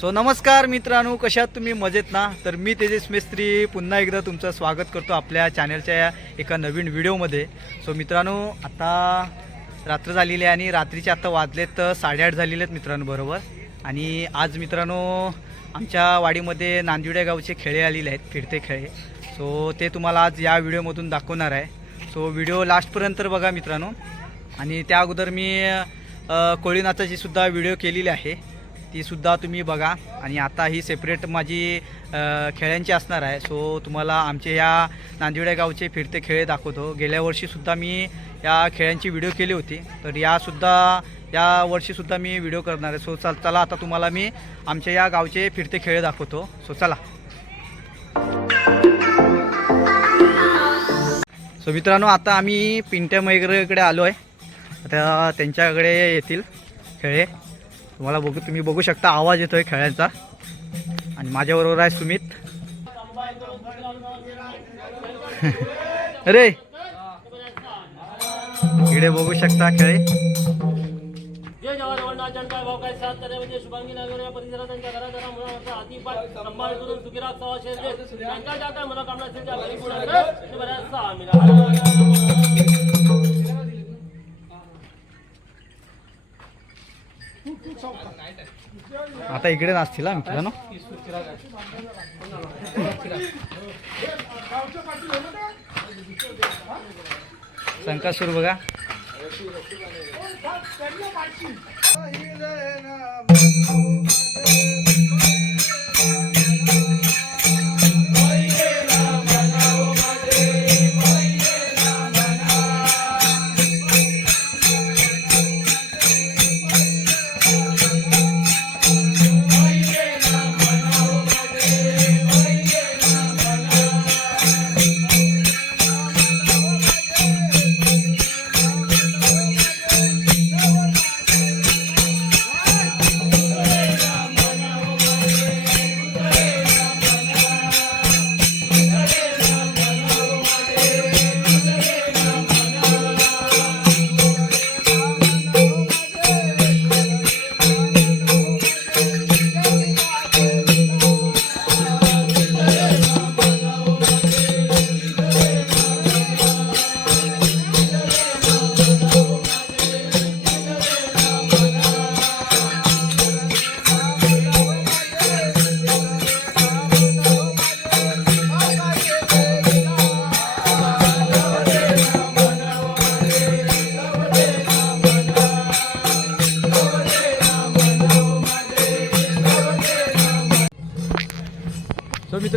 So नमस्कार मित्रांनो कशात तुम्ही? मजेत ना? तर मी तेजस मिस्त्री. पुन्हा एकदा तुमचं स्वागत करतो आपल्या चॅनलच्या एका नवीन व्हिडिओमध्ये सो मित्रांनो आता रात्र झालेली आहे आणि रात्रीचे आता वाजलेत तर साडेआठ झालेले आहेत मित्रांनो बरोबर? आणि आज मित्रांनो आमच्या वाडीमध्ये नांदिवड्या गावचे खेळे आलेले आहेत फिरते खेळे. सो ते तुम्हाला आज या व्हिडिओमधून दाखवणार आहे. सो व्हिडिओ लास्टपर्यंत बघा मित्रांनो. आणि त्या अगोदर मी अ, कोळी नाचाची सुद्धा व्हिडिओ केलेली आहे. ती सुद्धा तुम्ही बघा. आणि आता ही सेपरेट माझी खेळ्यांची असणार आहे. सो तुम्हाला आमचे या नांदिवड्या गावचे फिरते खेळ दाखवतो. गेल्या वर्षीसुद्धा मी या खेळांची व्हिडिओ केली होती. तर यासुद्धा या वर्षीसुद्धा मी व्हिडिओ करणार आहे. सो चल चला आता तुम्हाला मी आमच्या या गावचे फिरते खेळ दाखवतो. सो चला. सो मित्रांनो आता आम्ही पिंट्या मैगरेकडे आलो आहे आता त्यांच्याकडे येतील खेळे. तुम्हाला बघू तुम्ही बघू शकता आवाज येतोय खेळायचा. आणि माझ्याबरोबर आहे सुमित. अरे! इकडे बघू शकता खेळे. आता इकडे नाचतील हा मित्रांनो. शंकासूर बघा.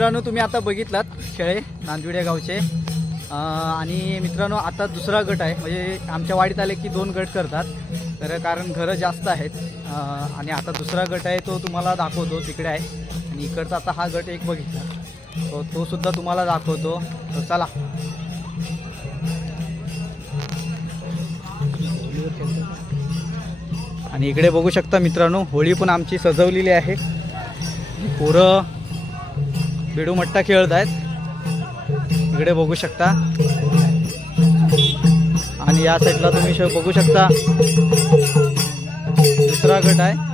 मित्रांनो तुम्ही आता बघितलात खेळे नांदविड्या गावचे. आणि मित्रांनो आता दुसरा गट आहे. म्हणजे आमच्या वाडीत आले की दोन गट करतात. तर कारण घरं जास्त आहेत. आणि आता दुसरा गट आहे तो तुम्हाला दाखवतो. तिकडे आहे. आणि इकडचा आता हा गट एक बघितला. तो तो सुद्धा तुम्हाला दाखवतो. तर चला. आणि इकडे बघू शकता मित्रांनो होळी पण आमची सजवलेली आहे. पोरं बिडू मट्टा खेळत आहेत इकडे बघू शकता. आणि या साईडला तुम्ही बघू शकता. दुसरा गट आहे.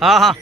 હા હા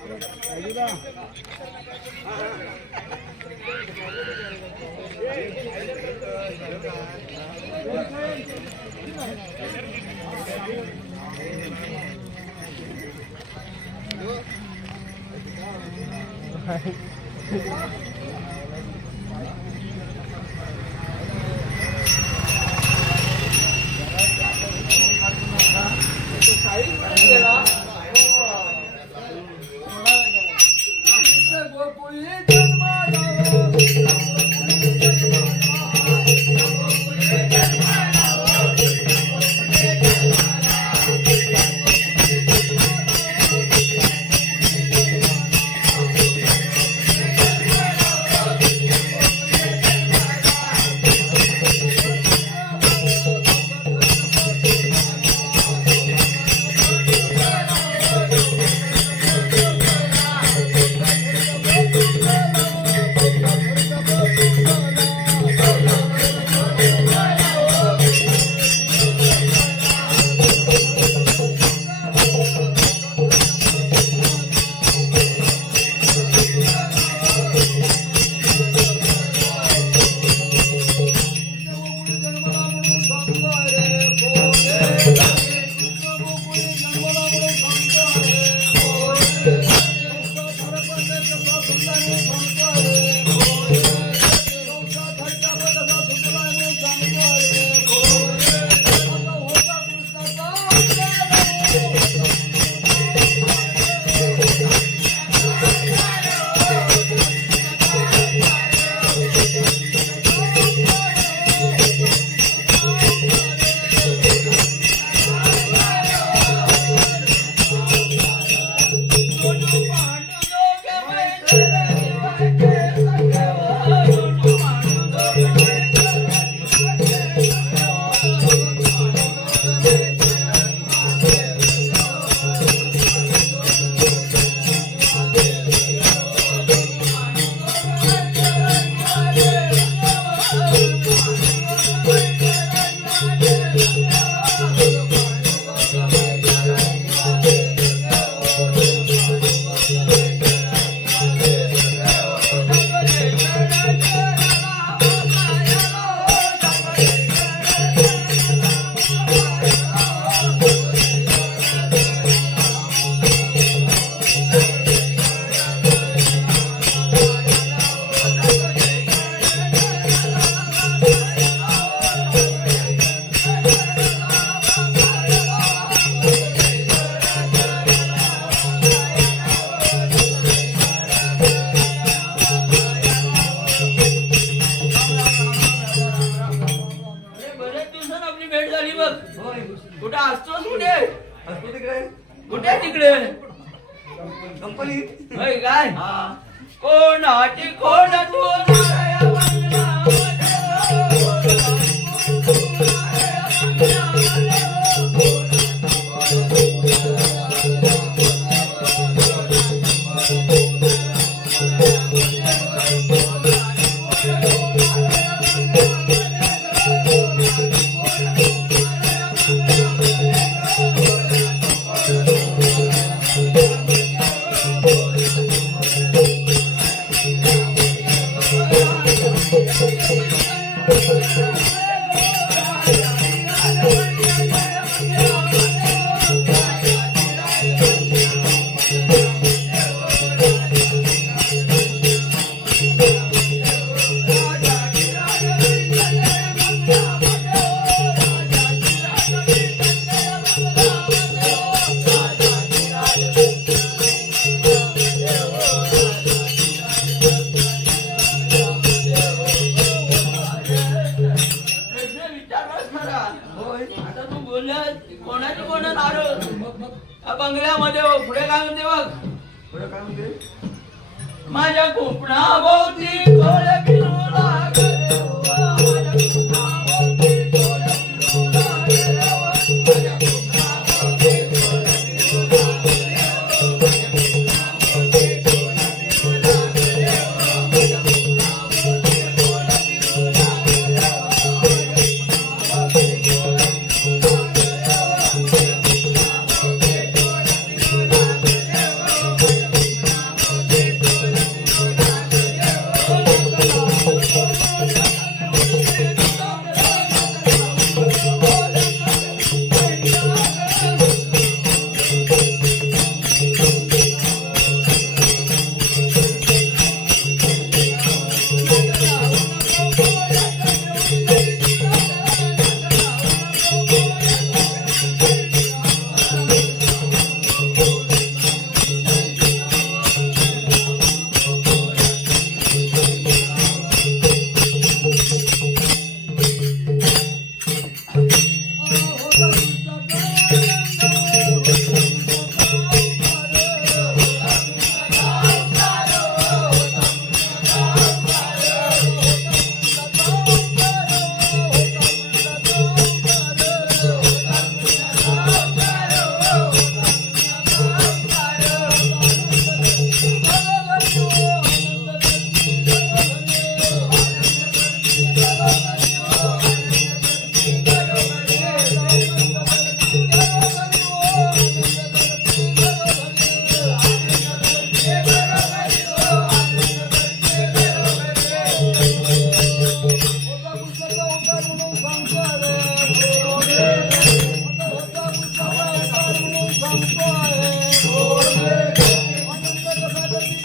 काय तिकडे. कंपनी. काय? कोण हाटी कोण तू माझ्या कोकणाभोवती खोल फिरून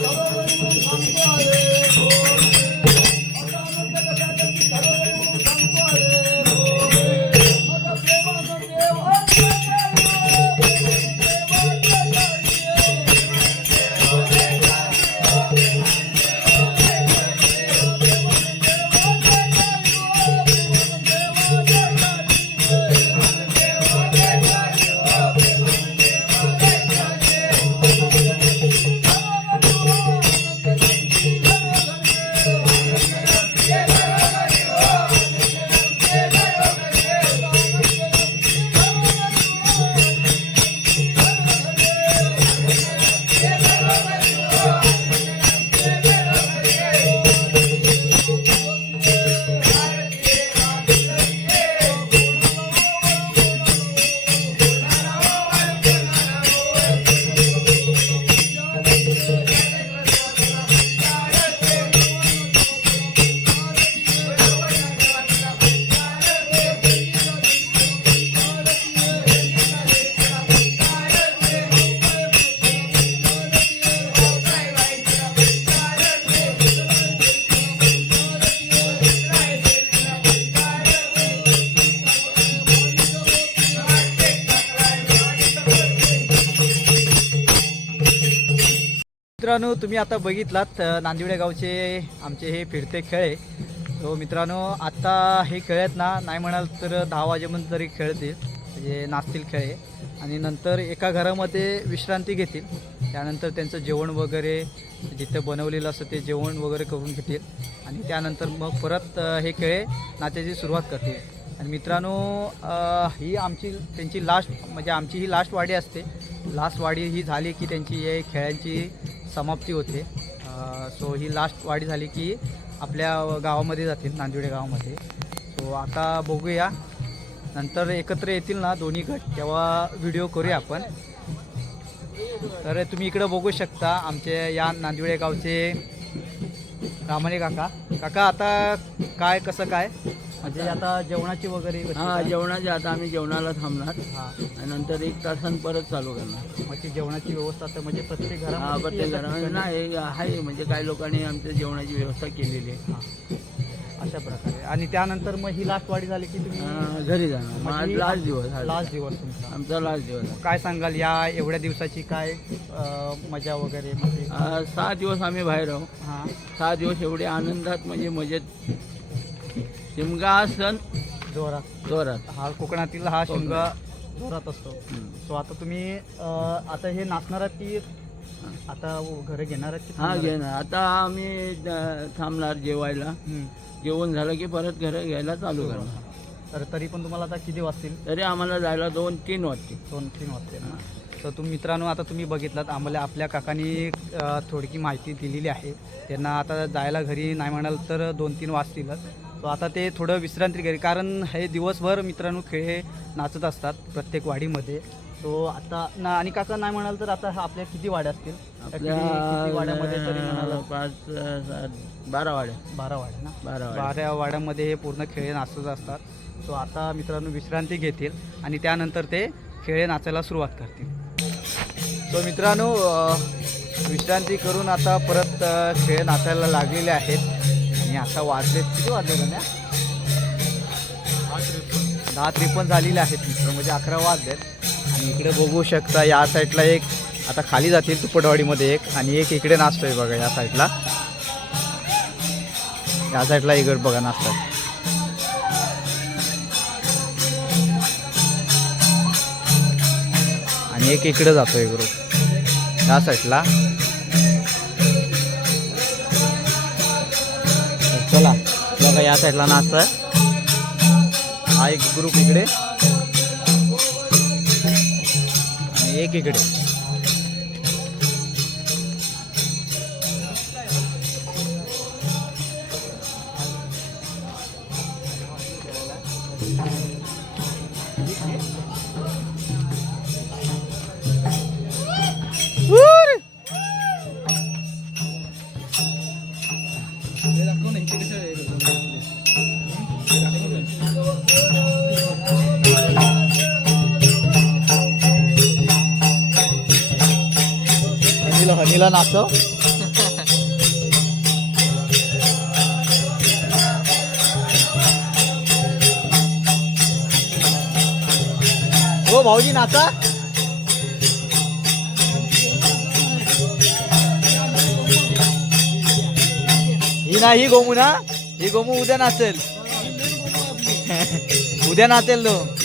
Oh, मित्रांनो तुम्ही आता बघितलात नांदिवडे गावचे आमचे हे फिरते खेळ आहे. तो मित्रांनो आत्ता हे खेळ आहेत ना नाही म्हणाल तर दहा वाजेपर्यंत तरी खेळतील. म्हणजे नाचतील खेळ हे. आणि नंतर एका घरामध्ये विश्रांती घेतील. त्यानंतर त्यांचं जेवण वगैरे जिथं बनवलेलं असतं ते जेवण वगैरे करून घेतील. आणि त्यानंतर मग परत हे खेळ नाचायची सुरुवात करतील. आणि मित्रांनो ही आमची त्यांची लास्ट म्हणजे आमची ही लास्ट वाडी असते. लास्ट वाडी ही झाली की त्यांची हे खेळांची समाप्ती होते. सो ही लास्ट वाडी झाली की आपल्या गावामध्ये जातील नांदिवडे गावामध्ये. सो आता बघूया. नंतर एकत्र येतील ना दोन्ही गट तेव्हा व्हिडिओ करूया आपण. तर तुम्ही इकडं बघू शकता आमचे या नांदिवडे गावचे रामाने काका. काका आता काय कसं काय? म्हणजे आता जेवणाची वगैरे हा? जेवणाचे आता आम्ही जेवणाला थांबणार. हा. आणि नंतर एक तासान परत चालू करणार. मग ती जेवणाची व्यवस्था तर म्हणजे प्रत्येक हा घरामध्ये. प्रत्येक ठिकाणी- नाही आहे. म्हणजे काही लोकांनी आमच्या जेवणाची व्यवस्था केलेली आहे. हा. अशा प्रकारे. आणि त्यानंतर मग ही लास्ट वाडी झाली की तुम्ही? घरी जाणार. म्हणजे लास्ट दिवस हा. लास्ट दिवस तुमचा. आमचा लास्ट दिवस आहे. काय सांगाल? या एवढ्या दिवसाची काय मजा वगैरे? म्हणजे सहा दिवस आम्ही बाहेर आहो हां. सहा दिवस एवढे आनंदात म्हणजे मजेत शिमगा हा सण जोरात. जोरात. हा कोकणातील हा शिमगा जोरात असतो. हम्म. सो आता तुम्ही अं, आता हे नाचणार आहात की आता घरे घेणार आहात की हा थांबणार घे ना आता आम्ही अ, थांबणार जेवायला? हम्म. जेवण झालं की परत घर घ्यायला चालू करणार. तर तरी पण तुम्हाला आता किती वाजतील? तरी आम्हाला जायला दोन तीन वाजतील. दोन तीन वाजते ना तर तुम्ही मित्रांनो आता तुम्ही बघितलात आम्हाला आपल्या काकांनी अ, थोडकी माहिती दिलेली आहे. त्यांना आता जायला घरी नाही म्हणाल तर दोन तीन वाजतीलच. सो आता ते थोडं विश्रांती घरी कारण हे दिवसभर मित्रांनो खेळ हे नाचत असतात प्रत्येक वाडीमध्ये. सो आता ना आणि काका नाही म्हणाल तर आता हा आपल्या किती वाड्या असतील? किती वाड्यामध्ये तरी आपल्या म्हणाल? पाच सात बारा वाड्या. बारा वाड्या ना? बारा वाड्या. बारा वाड्यामध्ये हे पूर्ण खेळ नाचत असतात. सो आता मित्रांनो विश्रांती घेतील आणि त्यानंतर ते खेळ नाचायला सुरुवात करतील. सो मित्रांनो अ, विश्रांती करून आता परत अ, खेळ नाचायला लागलेले आहेत. आणि आता वाजले किती वाजले ना दहा त्रेपन्न झालेले आहेत मित्र म्हणजे अकरा वाजलेत आणि इकडे बघू शकता या साईडला एक आता खाली जातील तुपटवाडीमध्ये एक आणि एक इकडे नाचतोय बघा या साईडला. या साईडला इकडे बघा नाचतात आणि एक इकडे जातोय ग्रुप या साईडला. चला. बघा या साईडला नाचतं हा एक ग्रुप इकडे. आणि एक इकडे. झालं ना असं हो भाऊजी नाचा. ही ना ही गोमू ना. ही गोमू उद्या नाचेल. उद्या नाचेल तो.